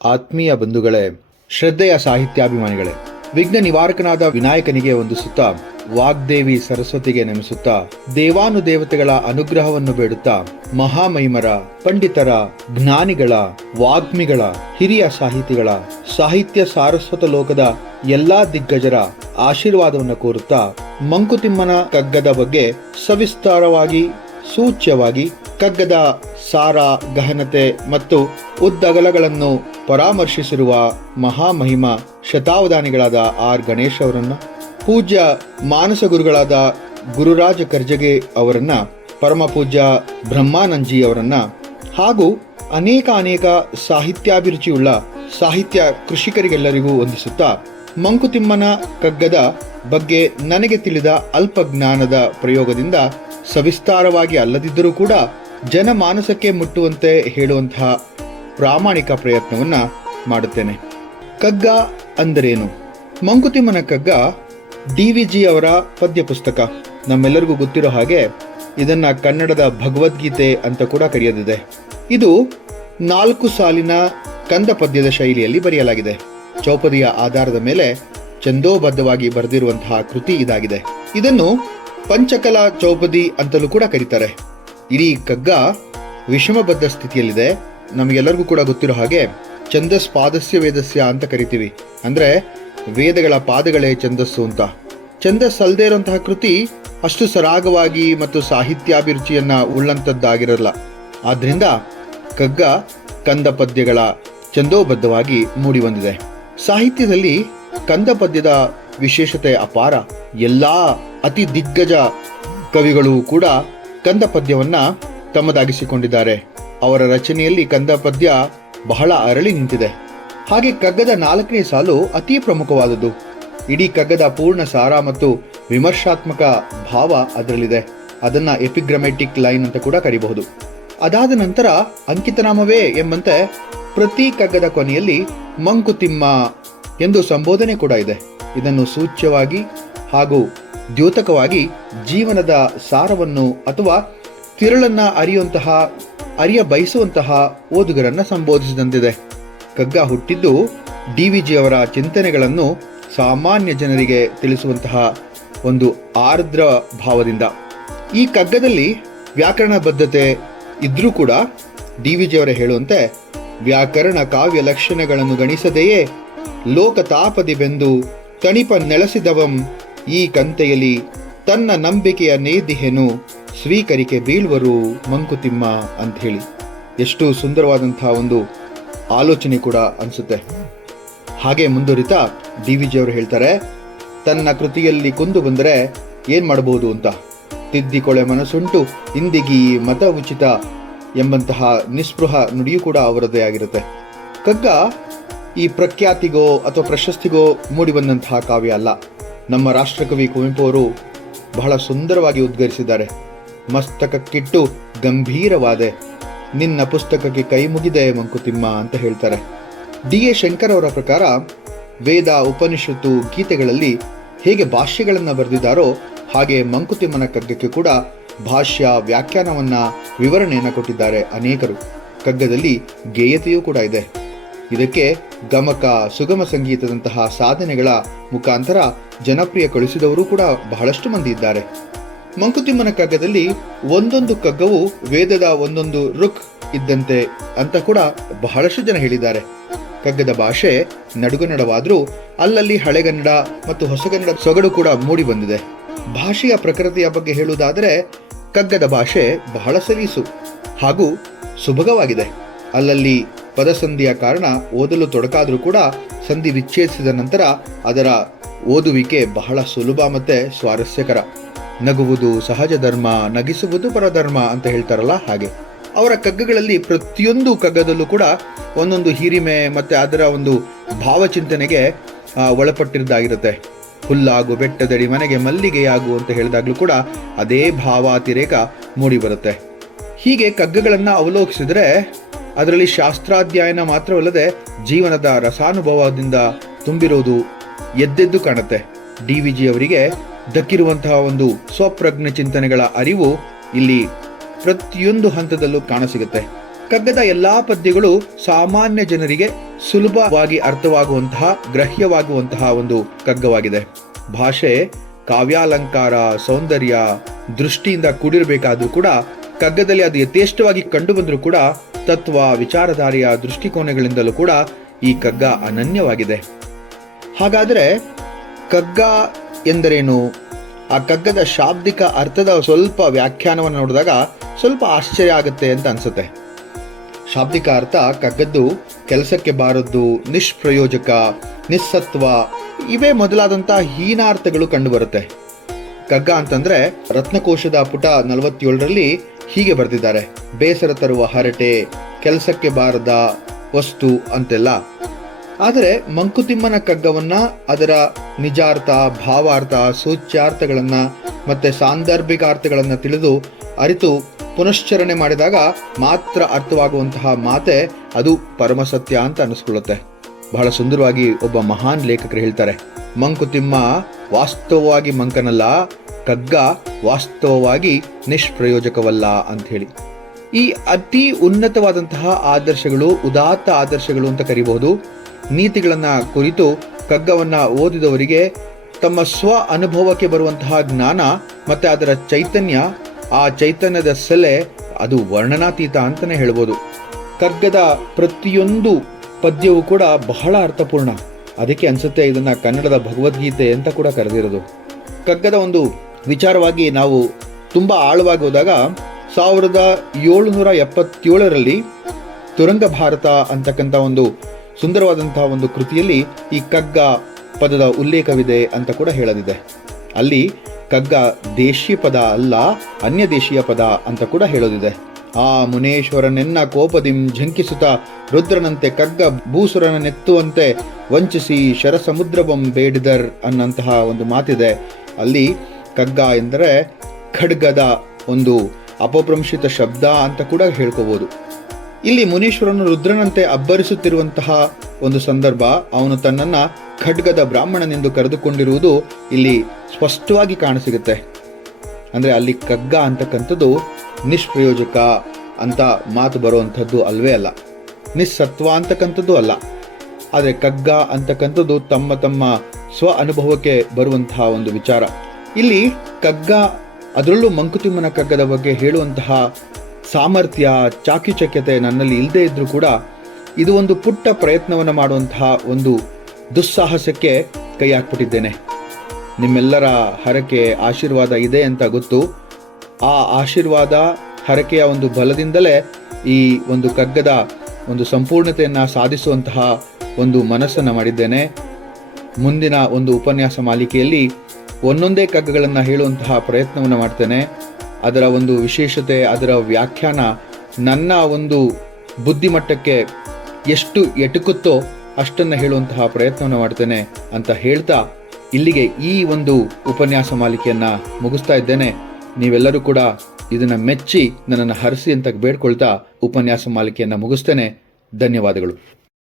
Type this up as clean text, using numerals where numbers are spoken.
ಆತ್ಮೀಯ ಬಂಧುಗಳೇ, ಶ್ರದ್ಧೆಯ ಸಾಹಿತ್ಯಾಭಿಮಾನಿಗಳೇ, ವಿಘ್ನ ನಿವಾರಕನಾದ ವಿನಾಯಕನಿಗೆ ವಂದಿಸುತ್ತಾ, ವಾಗ್ದೇವಿ ಸರಸ್ವತಿಗೆ ನಮಿಸುತ್ತಾ, ದೇವಾನುದೇವತೆಗಳ ಅನುಗ್ರಹವನ್ನು ಬೇಡುತ್ತಾ, ಮಹಾಮಹಿಮರ, ಪಂಡಿತರ, ಜ್ಞಾನಿಗಳ, ವಾಗ್ಮಿಗಳ, ಹಿರಿಯ ಸಾಹಿತಿಗಳ, ಸಾಹಿತ್ಯ ಸಾರಸ್ವತ ಲೋಕದ ಎಲ್ಲಾ ದಿಗ್ಗಜರ ಆಶೀರ್ವಾದವನ್ನು ಕೋರುತ್ತಾ, ಮಂಕುತಿಮ್ಮನ ಕಗ್ಗದ ಬಗ್ಗೆ ಸವಿಸ್ತಾರವಾಗಿ, ಸೂಚ್ಯವಾಗಿ ಕಗ್ಗದ ಸಾರ, ಗಹನತೆ ಮತ್ತು ಉದ್ದಗಲಗಳನ್ನು ಪರಾಮರ್ಶಿಸಿರುವ ಮಹಾಮಹಿಮ ಶತಾವಧಾನಿಗಳಾದ ಆರ್ ಗಣೇಶ್ ಅವರನ್ನ, ಪೂಜ್ಯ ಮಾನಸ ಗುರುಗಳಾದ ಗುರುರಾಜ ಕರ್ಜಗೆ ಅವರನ್ನ, ಪರಮ ಪೂಜ್ಯ ಬ್ರಹ್ಮಾನಂದಜಿ ಅವರನ್ನ ಹಾಗೂ ಅನೇಕ ಸಾಹಿತ್ಯಾಭಿರುಚಿಯುಳ್ಳ ಸಾಹಿತ್ಯ ಕೃಷಿಕರಿಗೆಲ್ಲರಿಗೂ ವಂದಿಸುತ್ತಾ, ಮಂಕುತಿಮ್ಮನ ಕಗ್ಗದ ಬಗ್ಗೆ ನನಗೆ ತಿಳಿದ ಅಲ್ಪ ಜ್ಞಾನದ ಪ್ರಯೋಗದಿಂದ ಸವಿಸ್ತಾರವಾಗಿ ಅಲ್ಲದಿದ್ದರೂ ಕೂಡ ಜನಮಾನಸಕ್ಕೆ ಮುಟ್ಟುವಂತೆ ಹೇಳುವಂತಹ ಪ್ರಾಮಾಣಿಕ ಪ್ರಯತ್ನವನ್ನ ಮಾಡುತ್ತೇನೆ. ಕಗ್ಗ ಅಂದರೇನು? ಮಂಕುತಿಮ್ಮನ ಕಗ್ಗ DVG ಅವರ ಪದ್ಯ ಪುಸ್ತಕ. ನಮ್ಮೆಲ್ಲರಿಗೂ ಗೊತ್ತಿರೋ ಹಾಗೆ ಇದನ್ನ ಕನ್ನಡದ ಭಗವದ್ಗೀತೆ ಅಂತ ಕೂಡ ಕರೆಯದಿದೆ. ಇದು 4 ಸಾಲಿನ ಕಂದ ಪದ್ಯದ ಶೈಲಿಯಲ್ಲಿ ಬರೆಯಲಾಗಿದೆ. ಚೌಪದಿಯ ಆಧಾರದ ಮೇಲೆ ಛಂದೋಬದ್ಧವಾಗಿ ಬರೆದಿರುವಂತಹ ಕೃತಿ ಇದಾಗಿದೆ. ಇದನ್ನು ಪಂಚಕಲಾ ಚೌಪದಿ ಅಂತಲೂ ಕೂಡ ಕರೀತಾರೆ. ಇಡೀ ಕಗ್ಗ ವಿಷಮಬದ್ಧ ಸ್ಥಿತಿಯಲ್ಲಿದೆ. ನಮಗೆಲ್ಲರಿಗೂ ಕೂಡ ಗೊತ್ತಿರೋ ಹಾಗೆ ಛಂದಸ್ ಪಾದಸ್ಯ ವೇದಸ್ಯ ಅಂತ ಕರಿತೀವಿ. ಅಂದ್ರೆ ವೇದಗಳ ಪಾದಗಳೇ ಛಂದಸ್ಸು ಅಂತ. ಛಂದಸ್ ಅಲ್ಲದೆ ಇರುವಂತಹ ಕೃತಿ ಅಷ್ಟು ಸರಾಗವಾಗಿ ಮತ್ತು ಸಾಹಿತ್ಯಾಭಿರುಚಿಯನ್ನ ಉಳ್ಳಂತದ್ದಾಗಿರಲ್ಲ. ಆದ್ರಿಂದ ಕಗ್ಗ ಕಂದ ಪದ್ಯಗಳ ಛಂದೋಬದ್ಧವಾಗಿ ಮೂಡಿ ಬಂದಿದೆ. ಸಾಹಿತ್ಯದಲ್ಲಿ ಕಂದ ಪದ್ಯದ ವಿಶೇಷತೆ ಅಪಾರ. ಎಲ್ಲಾ ಅತಿ ದಿಗ್ಗಜ ಕವಿಗಳು ಕೂಡ ಕಂದ ಪದ್ಯವನ್ನ ತಮ್ಮದಾಗಿಸಿಕೊಂಡಿದ್ದಾರೆ. ಅವರ ರಚನೆಯಲ್ಲಿ ಕಂದ ಪದ್ಯ ಬಹಳ ಅರಳಿ ನಿಂತಿದೆ. ಹಾಗೆ ಕಗ್ಗದ 4ನೇ ಸಾಲು ಅತಿ ಪ್ರಮುಖವಾದದ್ದು. ಇಡೀ ಕಗ್ಗದ ಪೂರ್ಣ ಸಾರ ಮತ್ತು ವಿಮರ್ಶಾತ್ಮಕ ಭಾವ ಅದರಲ್ಲಿದೆ. ಅದನ್ನ ಎಪಿಗ್ರಾಮೆಟಿಕ್ ಲೈನ್ ಅಂತ ಕೂಡ ಕರೀಬಹುದು. ಅದಾದ ನಂತರ ಅಂಕಿತನಾಮವೇ ಎಂಬಂತೆ ಪ್ರತಿ ಕಗ್ಗದ ಕೊನೆಯಲ್ಲಿ ಮಂಕುತಿಮ್ಮ ಎಂದು ಸಂಬೋಧನೆ ಕೂಡ ಇದೆ. ಇದನ್ನು ಸೂಚ್ಯವಾಗಿ ಹಾಗೂ ದ್ಯೋತಕವಾಗಿ ಜೀವನದ ಸಾರವನ್ನು ಅಥವಾ ತಿರುಳನ್ನ ಅರಿಯ ಬಯಸುವಂತಹ ಓದುಗರನ್ನ ಸಂಬೋಧಿಸಿದಂತಿದೆ. ಕಗ್ಗ ಹುಟ್ಟಿದ್ದು DVG ಅವರ ಚಿಂತನೆಗಳನ್ನು ಸಾಮಾನ್ಯ ಜನರಿಗೆ ತಿಳಿಸುವಂತಹ ಒಂದು ಆರ್ದ್ರ ಭಾವದಿಂದ. ಈ ಕಗ್ಗದಲ್ಲಿ ವ್ಯಾಕರಣ ಬದ್ಧತೆ ಇದ್ರೂ ಕೂಡ DVG ಅವರೇ ಹೇಳುವಂತೆ, ವ್ಯಾಕರಣ ಕಾವ್ಯ ಲಕ್ಷಣಗಳನ್ನು ಗಣಿಸದೆಯೇ ಲೋಕತಾಪದಿ ಬೆಂದು ತಣಿಪ ನೆಲೆಸಿದವಂ ಈ ಕಂತೆಯಲ್ಲಿ ತನ್ನ ನಂಬಿಕೆಯ ನೇದಿಹೆನು ಸ್ವೀಕರಿಕೆ ಬೀಳುವರು ಮಂಕುತಿಮ್ಮ ಅಂತ ಹೇಳಿ. ಎಷ್ಟು ಸುಂದರವಾದಂತಹ ಒಂದು ಆಲೋಚನೆ ಕೂಡ ಅನಿಸುತ್ತೆ. ಹಾಗೆ ಮುಂದುವರಿತಾ DVG ಅವರು ಹೇಳ್ತಾರೆ, ತನ್ನ ಕೃತಿಯಲ್ಲಿ ಕುಂದು ಬಂದರೆ ಏನ್ ಮಾಡಬಹುದು ಅಂತ. ತಿದ್ದಿಕೊಳೆ ಮನಸ್ಸುಂಟು ಇಂದಿಗೀ ಮತ ಉಚಿತ ಎಂಬಂತಹ ನಿಸ್ಪೃಹ ನುಡಿಯೂ ಕೂಡ ಅವರದ್ದೇ ಆಗಿರುತ್ತೆ. ಕಗ್ಗ ಈ ಪ್ರಖ್ಯಾತಿಗೋ ಅಥವಾ ಪ್ರಶಸ್ತಿಗೋ ಮೂಡಿ ಬಂದಂತಹ ಕಾವ್ಯ ಅಲ್ಲ. ನಮ್ಮ ರಾಷ್ಟ್ರಕವಿ ಕುವೆಂಪು ಅವರು ಬಹಳ ಸುಂದರವಾಗಿ ಉದ್ಗರಿಸಿದ್ದಾರೆ. ಮಸ್ತಕಕ್ಕಿಟ್ಟು ಗಂಭೀರವಾದೆ, ನಿನ್ನ ಪುಸ್ತಕಕ್ಕೆ ಕೈ ಮುಗಿದೆ ಮಂಕುತಿಮ್ಮ ಅಂತ ಹೇಳ್ತಾರೆ. DA ಶಂಕರ್ ಅವರ ಪ್ರಕಾರ ವೇದ, ಉಪನಿಷತ್ತು, ಗೀತೆಗಳಲ್ಲಿ ಹೇಗೆ ಭಾಷ್ಯಗಳನ್ನು ಬರೆದಿದ್ದಾರೋ ಹಾಗೆ ಮಂಕುತಿಮ್ಮನ ಕಗ್ಗಕ್ಕೆ ಕೂಡ ಭಾಷ್ಯ, ವ್ಯಾಖ್ಯಾನವನ್ನ, ವಿವರಣೆಯನ್ನು ಕೊಟ್ಟಿದ್ದಾರೆ ಅನೇಕರು. ಕಗ್ಗದಲ್ಲಿ ಗೇಯತೆಯೂ ಕೂಡ ಇದೆ. ಇದಕ್ಕೆ ಗಮಕ, ಸುಗಮ ಸಂಗೀತದಂತಹ ಸಾಧನೆಗಳ ಮುಖಾಂತರ ಜನಪ್ರಿಯಗೊಳಿಸಿದವರು ಕೂಡ ಬಹಳಷ್ಟು ಮಂದಿ ಇದ್ದಾರೆ. ಮಂಕುತಿಮ್ಮನ ಕಗ್ಗದಲ್ಲಿ ಒಂದೊಂದು ಕಗ್ಗವು ವೇದದ ಒಂದೊಂದು ರುಕ್ ಇದ್ದಂತೆ ಅಂತ ಕೂಡ ಬಹಳಷ್ಟು ಜನ ಹೇಳಿದ್ದಾರೆ. ಕಗ್ಗದ ಭಾಷೆ ನಡುಗನ್ನಡವಾದರೂ ಅಲ್ಲಲ್ಲಿ ಹಳೆಗನ್ನಡ ಮತ್ತು ಹೊಸಗನ್ನಡ ಸೊಗಡು ಕೂಡ ಮೂಡಿ ಬಂದಿದೆ. ಭಾಷೆಯ ಪ್ರಕೃತಿಯ ಬಗ್ಗೆ ಹೇಳುವುದಾದರೆ ಕಗ್ಗದ ಭಾಷೆ ಬಹಳ ಸಲೀಸು ಹಾಗೂ ಸುಭಗವಾಗಿದೆ. ಅಲ್ಲಲ್ಲಿ ಪದಸಂಧಿಯ ಕಾರಣ ಓದಲು ತೊಡಕಾದರೂ ಕೂಡ ಸಂಧಿ ವಿಚ್ಛೇದಿಸಿದ ನಂತರ ಅದರ ಓದುವಿಕೆ ಬಹಳ ಸುಲಭ ಮತ್ತೆ ಸ್ವಾರಸ್ಯಕರ. ನಗುವುದು ಸಹಜ ಧರ್ಮ, ನಗಿಸುವುದು ಪರಧರ್ಮ ಅಂತ ಹೇಳ್ತಾರಲ್ಲ ಹಾಗೆ. ಅವರ ಕಗ್ಗಗಳಲ್ಲಿ ಪ್ರತಿಯೊಂದು ಕಗ್ಗದಲ್ಲೂ ಕೂಡ ಒಂದೊಂದು ಹಿರಿಮೆ ಮತ್ತೆ ಅದರ ಒಂದು ಭಾವಚಿಂತನೆಗೆ ಒಳಪಟ್ಟಿದ್ದಾಗಿರುತ್ತೆ. ಹುಲ್ಲಾಗು ಬೆಟ್ಟದಡಿ ಮನೆಗೆ ಮಲ್ಲಿಗೆಯಾಗು ಅಂತ ಹೇಳಿದಾಗ್ಲೂ ಕೂಡ ಅದೇ ಭಾವಾತಿರೇಕ ಮೂಡಿ ಬರುತ್ತೆ. ಹೀಗೆ ಕಗ್ಗಗಳನ್ನು ಅವಲೋಕಿಸಿದರೆ ಅದರಲ್ಲಿ ಶಾಸ್ತ್ರಾಧ್ಯಯನ ಮಾತ್ರವಲ್ಲದೆ ಜೀವನದ ರಸಾನುಭವದಿಂದ ತುಂಬಿರುವುದು ಎದ್ದೆದ್ದು ಕಾಣುತ್ತೆ. DVG ಅವರಿಗೆ ದಕ್ಕಿರುವಂತಹ ಒಂದು ಸ್ವಪ್ರಜ್ಞ ಚಿಂತನೆಗಳ ಅರಿವು ಇಲ್ಲಿ ಪ್ರತಿಯೊಂದು ಹಂತದಲ್ಲೂ ಕಾಣಸಿಗುತ್ತೆ. ಕಗ್ಗದ ಎಲ್ಲಾ ಪದ್ಯಗಳು ಸಾಮಾನ್ಯ ಜನರಿಗೆ ಸುಲಭವಾಗಿ ಅರ್ಥವಾಗುವಂತಹ, ಗ್ರಹ್ಯವಾಗುವಂತಹ ಒಂದು ಕಗ್ಗವಾಗಿದೆ. ಭಾಷೆ ಕಾವ್ಯಾಲಂಕಾರ, ಸೌಂದರ್ಯ, ದೃಷ್ಟಿಯಿಂದ ಕೂಡಿರಬೇಕಾದ್ರೂ ಕೂಡ ಕಗ್ಗದಲ್ಲಿ ಅದು ಯಥೇಷ್ಟವಾಗಿ ಕಂಡು ಬಂದರೂ ಕೂಡ ತತ್ವ, ವಿಚಾರಧಾರೆಯ ದೃಷ್ಟಿಕೋನಗಳಿಂದಲೂ ಕೂಡ ಈ ಕಗ್ಗ ಅನನ್ಯವಾಗಿದೆ. ಹಾಗಾದರೆ ಕಗ್ಗ ಎಂದರೇನು? ಆ ಕಗ್ಗದ ಶಾಬ್ದಿಕ ಅರ್ಥದ ಸ್ವಲ್ಪ ವ್ಯಾಖ್ಯಾನವನ್ನು ನೋಡಿದಾಗ ಸ್ವಲ್ಪ ಆಶ್ಚರ್ಯ ಆಗುತ್ತೆ ಅಂತ ಅನ್ಸುತ್ತೆ. ಶಾಬ್ದಿಕ ಅರ್ಥ ಕಗ್ಗದ್ದು ಕೆಲಸಕ್ಕೆ ಬಾರದ್ದು, ನಿಷ್ಪ್ರಯೋಜಕ, ನಿಸ್ಸತ್ವ, ಇವೇ ಮೊದಲಾದಂತಹ ಹೀನಾರ್ಥಗಳು ಕಂಡುಬರುತ್ತೆ. ಕಗ್ಗ ಅಂತಂದ್ರೆ ರತ್ನಕೋಶದ ಪುಟ 47ರಲ್ಲಿ ಹೀಗೆ ಬರೆದಿದ್ದಾರೆ: ಬೇಸರ ತರುವ ಹರಟೆ, ಕೆಲಸಕ್ಕೆ ಬಾರದ ವಸ್ತು ಅಂತೆಲ್ಲ. ಆದರೆ ಮಂಕುತಿಮ್ಮನ ಕಗ್ಗವನ್ನ ಅದರ ನಿಜಾರ್ಥ, ಭಾವಾರ್ಥ, ಸೂಚ್ಯಾರ್ಥಗಳನ್ನ ಮತ್ತೆ ಸಾಂದರ್ಭಿಕ ಅರ್ಥಗಳನ್ನ ತಿಳಿದು ಅರಿತು ಪುನಶ್ಚರಣೆ ಮಾಡಿದಾಗ ಮಾತ್ರ ಅರ್ಥವಾಗುವಂತಹ ಮಾತೆ ಅದು ಪರಮಸತ್ಯ ಅಂತ ಅನಿಸ್ಕೊಳ್ಳುತ್ತೆ. ಬಹಳ ಸುಂದರವಾಗಿ ಒಬ್ಬ ಮಹಾನ್ ಲೇಖಕರು ಹೇಳ್ತಾರೆ, ಮಂಕುತಿಮ್ಮ ವಾಸ್ತವವಾಗಿ ಮಂಕನಲ್ಲ, ಕಗ್ಗ ವಾಸ್ತವವಾಗಿ ನಿಷ್ಪ್ರಯೋಜಕವಲ್ಲ ಅಂತ ಹೇಳಿ. ಈ ಅತಿ ಉನ್ನತವಾದಂತಹ ಆದರ್ಶಗಳು, ಉದಾತ್ತ ಆದರ್ಶಗಳು ಅಂತ ಕರಿಬಹುದು, ನೀತಿಗಳನ್ನ ಕುರಿತು ಕಗ್ಗವನ್ನ ಓದಿದವರಿಗೆ ತಮ್ಮ ಸ್ವ ಅನುಭವಕ್ಕೆ ಬರುವಂತಹ ಜ್ಞಾನ ಮತ್ತೆ ಅದರ ಚೈತನ್ಯ, ಆ ಚೈತನ್ಯದ ಸೆಲೆ ಅದು ವರ್ಣನಾತೀತ ಅಂತಾನೆ ಹೇಳ್ಬೋದು. ಕಗ್ಗದ ಪ್ರತಿಯೊಂದು ಪದ್ಯವೂ ಕೂಡ ಬಹಳ ಅರ್ಥಪೂರ್ಣ. ಅದಕ್ಕೆ ಅನ್ಸುತ್ತೆ ಇದನ್ನ ಕನ್ನಡದ ಭಗವದ್ಗೀತೆ ಅಂತ ಕೂಡ ಕರೆದಿರೋದು. ಕಗ್ಗದ ಒಂದು ವಿಚಾರವಾಗಿ ನಾವು ತುಂಬಾ ಆಳವಾಗಿ ಹೋದಾಗ 1777ರಲ್ಲಿ ತುರಂಗ ಭಾರತ ಅಂತಕ್ಕಂಥ ಒಂದು ಸುಂದರವಾದಂತಹ ಒಂದು ಕೃತಿಯಲ್ಲಿ ಈ ಕಗ್ಗ ಪದದ ಉಲ್ಲೇಖವಿದೆ ಅಂತ ಕೂಡ ಹೇಳದಿದೆ. ಅಲ್ಲಿ ಕಗ್ಗ ದೇಶೀಯ ಪದ ಅಲ್ಲ, ಅನ್ಯ ದೇಶೀಯ ಪದ ಅಂತ ಕೂಡ ಹೇಳೋದಿದೆ. ಆ ಮುನೇಶ್ವರನೆನ್ನ ಕೋಪದಿಂ ಝಂಕಿಸುತ್ತ ರುದ್ರನಂತೆ ಕಗ್ಗ ಭೂಸುರನ ನೆತ್ತುವಂತೆ ವಂಚಿಸಿ ಶರಸಮುದ್ರವಂ ಬೇಡಿದರ್ ಅನ್ನಂತಹ ಒಂದು ಮಾತಿದೆ. ಅಲ್ಲಿ ಕಗ್ಗ ಎಂದರೆ ಖಡ್ಗದ ಒಂದು ಅಪಭ್ರಂಶಿತ ಶಬ್ದ ಅಂತ ಕೂಡ ಹೇಳ್ಕೋಬಹುದು. ಇಲ್ಲಿ ಮುನೀಶ್ವರನು ರುದ್ರನಂತೆ ಅಬ್ಬರಿಸುತ್ತಿರುವಂತಹ ಒಂದು ಸಂದರ್ಭ, ಅವನು ತನ್ನನ್ನ ಖಡ್ಗದ ಬ್ರಾಹ್ಮಣನೆಂದು ಕರೆದುಕೊಂಡಿರುವುದು ಇಲ್ಲಿ ಸ್ಪಷ್ಟವಾಗಿ ಕಾಣಸಿಗುತ್ತೆ. ಅಂದ್ರೆ ಅಲ್ಲಿ ಕಗ್ಗ ಅಂತಕ್ಕಂಥದ್ದು ನಿಷ್ಪ್ರಯೋಜಕ ಅಂತ ಮಾತು ಬರುವಂಥದ್ದು ಅಲ್ವೇ ಅಲ್ಲ, ನಿಸ್ಸತ್ವ ಅಂತಕ್ಕಂಥದ್ದು ಅಲ್ಲ. ಆದರೆ ಕಗ್ಗ ಅಂತಕ್ಕಂಥದ್ದು ತಮ್ಮ ತಮ್ಮ ಸ್ವ ಅನುಭವಕ್ಕೆ ಬರುವಂತಹ ಒಂದು ವಿಚಾರ. ಇಲ್ಲಿ ಕಗ್ಗ, ಅದರಲ್ಲೂ ಮಂಕುತಿಮ್ಮನ ಕಗ್ಗದ ಬಗ್ಗೆ ಹೇಳುವಂತಹ ಸಾಮರ್ಥ್ಯ, ಚಾಕಿಚಕ್ಯತೆ ನನ್ನಲ್ಲಿ ಇಲ್ಲದೆ ಇದ್ರೂ ಕೂಡ ಇದು ಒಂದು ಪುಟ್ಟ ಪ್ರಯತ್ನವನ್ನು ಮಾಡುವಂತಹ ಒಂದು ದುಸ್ಸಾಹಸಕ್ಕೆ ಕೈ ಹಾಕ್ಬಿಟ್ಟಿದ್ದೇನೆ. ನಿಮ್ಮೆಲ್ಲರ ಹರಕೆ, ಆಶೀರ್ವಾದ ಇದೆ ಅಂತ ಗೊತ್ತು. ಆ ಆಶೀರ್ವಾದ, ಹರಕೆಯ ಒಂದು ಬಲದಿಂದಲೇ ಈ ಒಂದು ಕಗ್ಗದ ಒಂದು ಸಂಪೂರ್ಣತೆಯನ್ನು ಸಾಧಿಸುವಂತಹ ಒಂದು ಮನಸ್ಸನ್ನು ಮಾಡಿದ್ದೇನೆ. ಮುಂದಿನ ಒಂದು ಉಪನ್ಯಾಸ ಮಾಲಿಕೆಯಲ್ಲಿ ಒಂದೊಂದೇ ಕಗ್ಗಗಳನ್ನು ಹೇಳುವಂತಹ ಪ್ರಯತ್ನವನ್ನು ಮಾಡ್ತೇನೆ. ಅದರ ಒಂದು ವಿಶೇಷತೆ, ಅದರ ವ್ಯಾಖ್ಯಾನ ನನ್ನ ಒಂದು ಬುದ್ಧಿಮಟ್ಟಕ್ಕೆ ಎಷ್ಟು ಎಟುಕುತ್ತೋ ಅಷ್ಟನ್ನು ಹೇಳುವಂತಹ ಪ್ರಯತ್ನವನ್ನು ಮಾಡ್ತೇನೆ ಅಂತ ಹೇಳ್ತಾ ಇಲ್ಲಿಗೆ ಈ ಒಂದು ಉಪನ್ಯಾಸ ಮಾಲಿಕೆಯನ್ನು ಮುಗಿಸ್ತಾ ಇದ್ದೇನೆ. ನೀವೆಲ್ಲರೂ ಕೂಡ ಇದನ್ನು ಮೆಚ್ಚಿ ನನ್ನನ್ನು ಹರಿಸಿ ಅಂತ ಬೇಡ್ಕೊಳ್ತಾ ಉಪನ್ಯಾಸ ಮಾಲಿಕೆಯನ್ನು ಮುಗಿಸ್ತೇನೆ. ಧನ್ಯವಾದಗಳು.